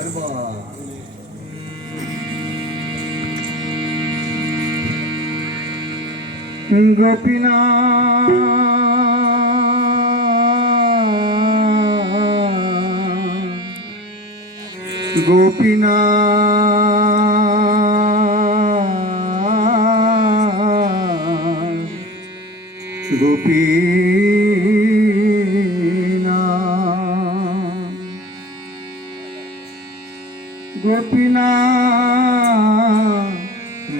गोपीनाथ गोपीनाथ गोपीनाथ गोपीनाथ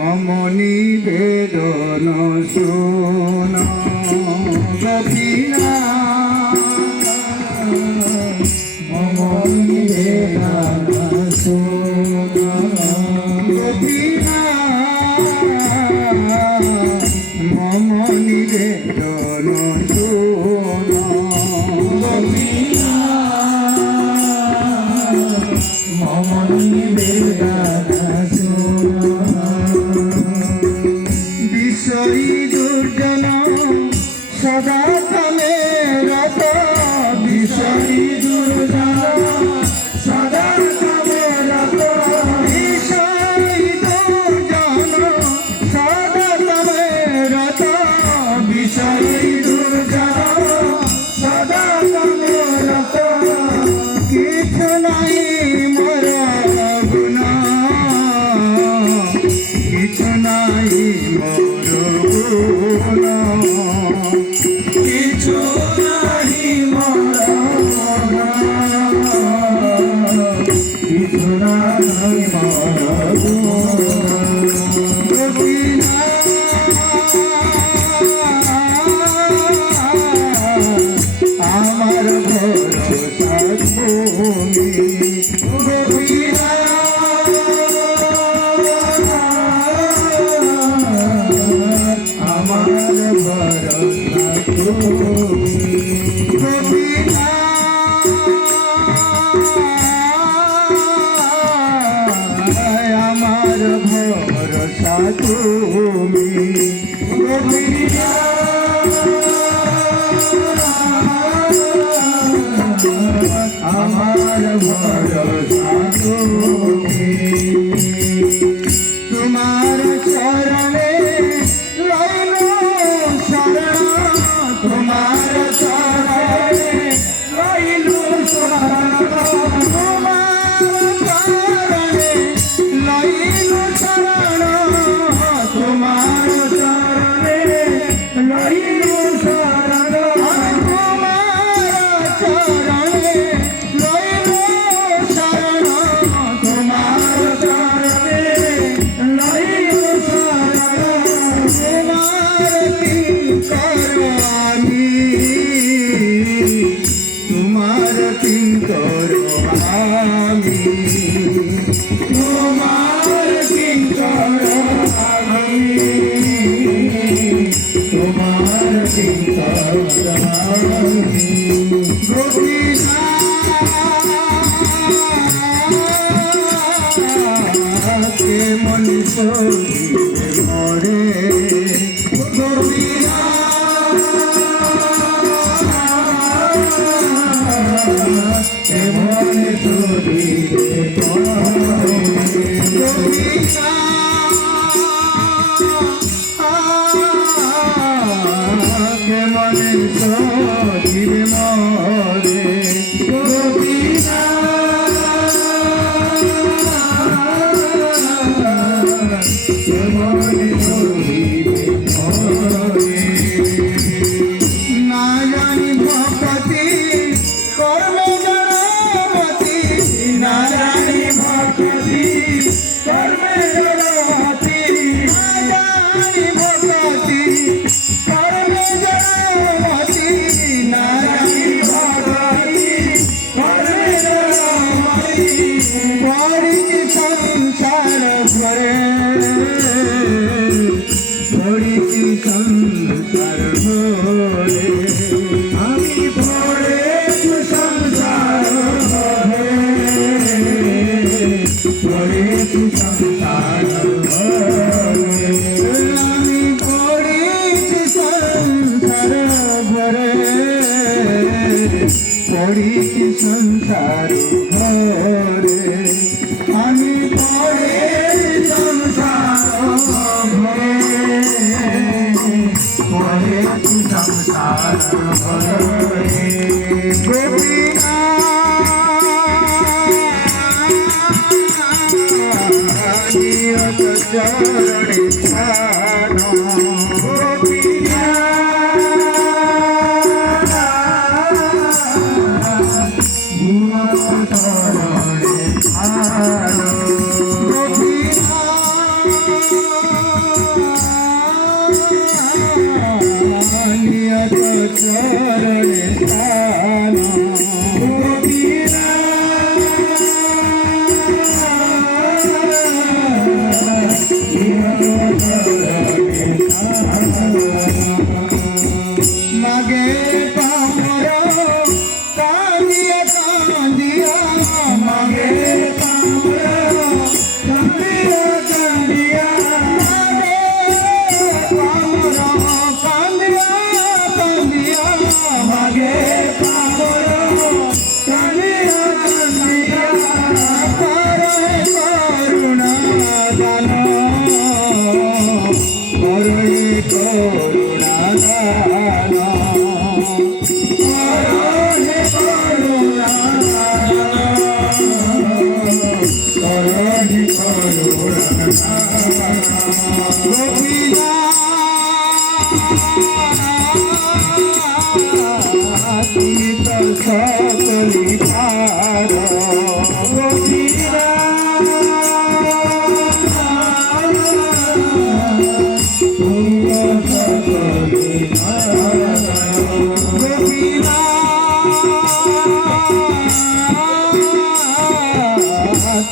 मम निवेदन शुण गोपीनाथ मम निवेदन शुण गोपीनाथ मम निवेदन शुण गोपीनाथ मम निवेदन विषयी दुर्जन सदा तमे रत विषयी दुर्जन सदा तमे रत विषयी दुर्जन सदा तमे रत विषयी दुर्जन सदा तमे रत किछु नहीं मोर गुण किछु नहीं मोर गुण किछु नहीं मोर किछु नहीं मोर আমার ভরসা তুমি আমার ভরসা তুমি আমার ভরসা তুমি আমার ভরসা তুমি তোমার চরণে রইল শরণ তোমার চরণে রইল শরণ তোমার চরণে রইল শরণ তোমার চরণে রইল শরণ তোমার চরণে রইল শরণ তোমার চরণে রইল শরণ তোমার কিঙ্কর আমি তোমার কিঙ্কর আমি তোমার কিঙ্কর আমি গোপীনাথ মন মরে এমন শরীরে কেমন শরীরে মরে কেমন শরীরে মরে না জানি ভক্তি কর্মে জড়মতি না জানি ভক্তি কর্মে জড়মতি না জানি ভক্তি কর্মে জড়মতি না জানি ভক্তি কর্মে জড়মতি পড়িছি সংসার ভরে পড়িছি সংসার ভরে আমি পড়েছি সংসার ভরে পড়েছি সংসার ভরে আমি পড়েছি সংসার ভরে পড়েছি সংসার ভরে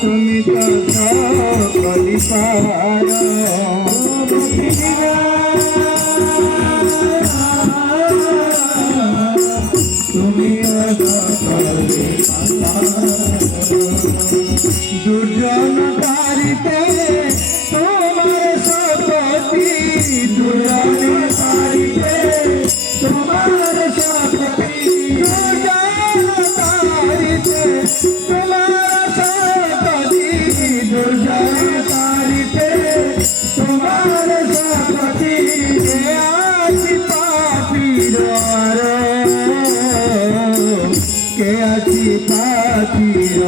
তুমি তো সকলি পারো তুমি দুর্জন তারিতে তোমার শপথি দুর্জন তারিতে তোমার শপথি দুর্জন তারিতে তোমার শপথি দুর্জন তারিতে তোমার শপথি আছি পাপির কে আছি পাপির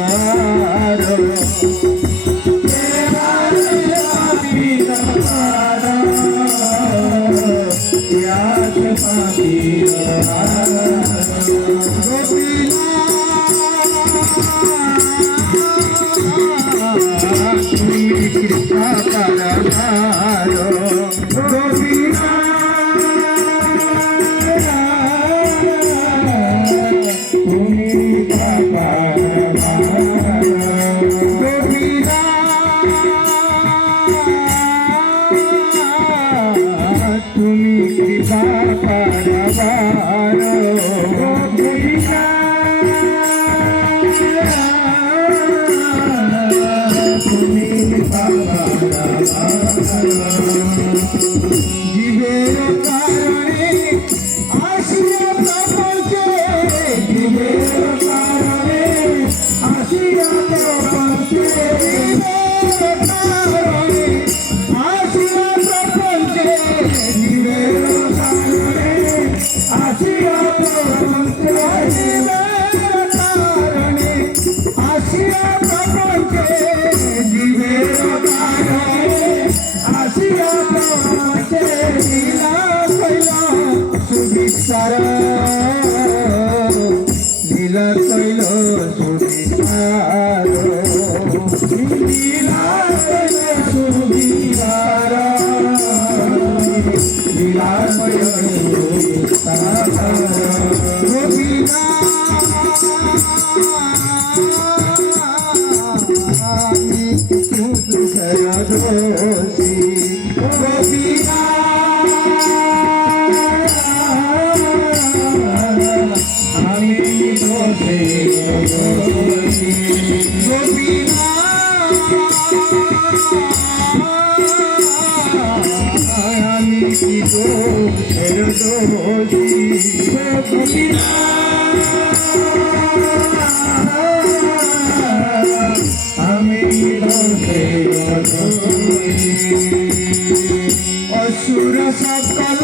असुर सकल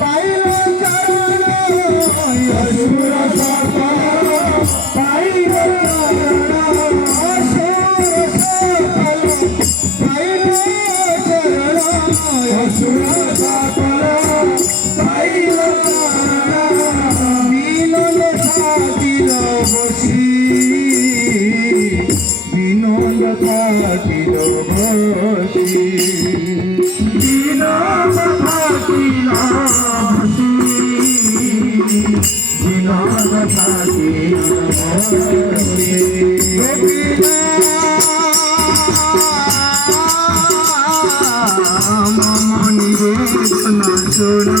पाइल चरण থাকিল বসি দিন থাকিল বসি দিন থাকিল বসি গোপীনা মম নিবেদন শোনো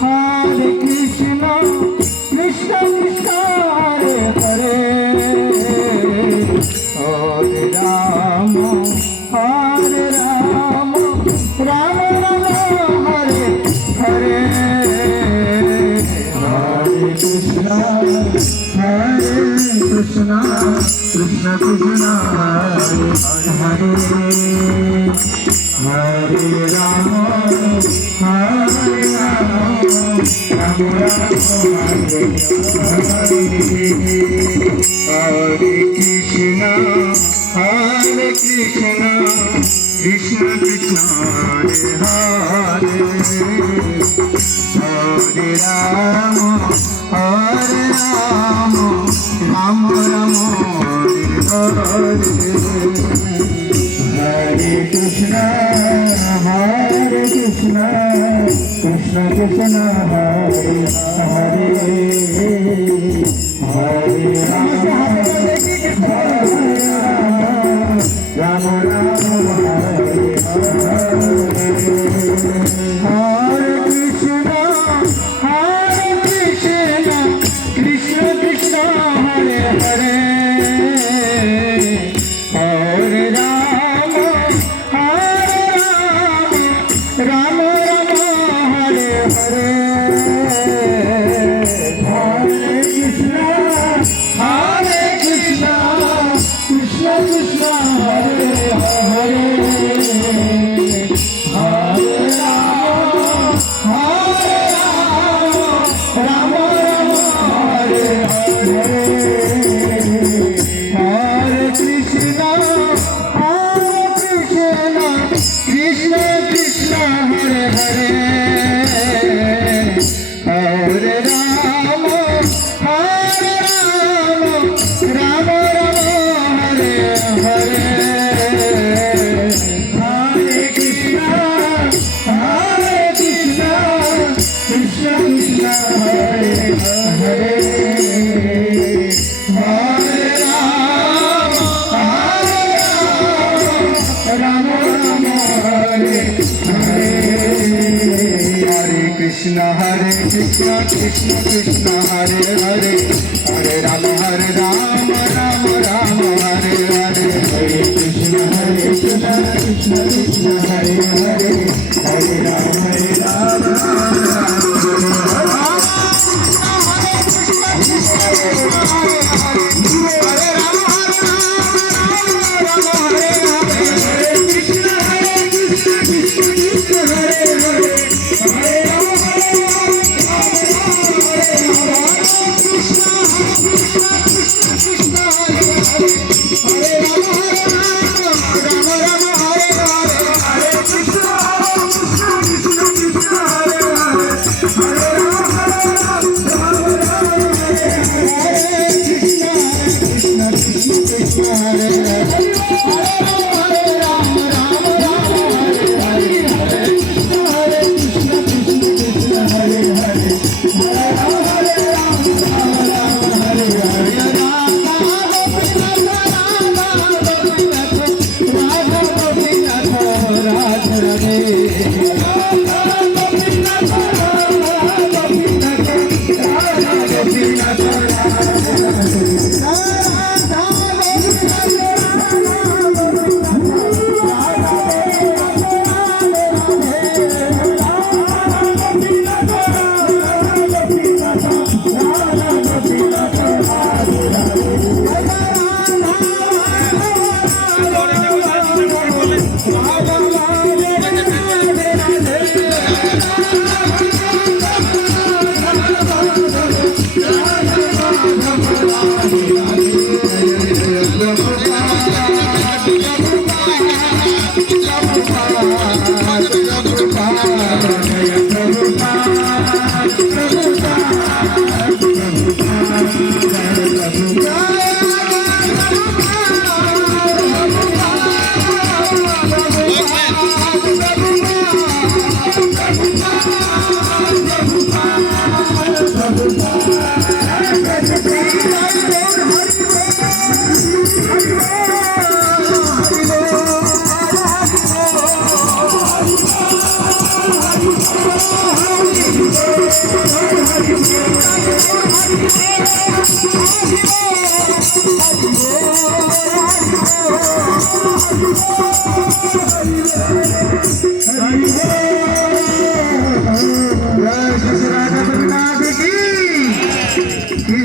Hare Krishna, Krishna Krishna Hare Hare, Hare Rama, Rama Rama Hare Hare, Hare Krishna, Krishna Krishna Hare Hare, Hare Rama, Hare Rama, Rama Rama Hare Hare, Hare Krishna, Krishna Krishna Hare Hare, Hare Rama, Rama Rama Hare Hare, Hare Krishna, Krishna Krishna Hare Hare, Hare Rama, Rama Rama Hare Hare, Hare Krishna, Krishna Krishna Hare Hare, Hare Rama, Rama Rama Hare Hare, Hare Krishna, Krishna Krishna Hare Hare, Hare Rama, Rama Rama Hare Hare, Hare Krishna, Krishna Krishna Hare Hare, Hare Rama, Rama Rama Hare Hare, Hare Krishna, Krishna Krishna Hare Hare, Hare Rama, Rama Rama Hare Hare, Hare Krishna, Krishna Krishna Hare Hare, Hare Rama, Rama Rama Hare Hare, Hare Krishna, Krishna Krishna Hare Hare, Hare Rama, Rama Krishna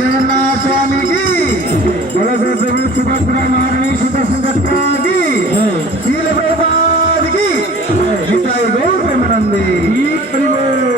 Jagannath स्वामी की महाराणी सुधा संगत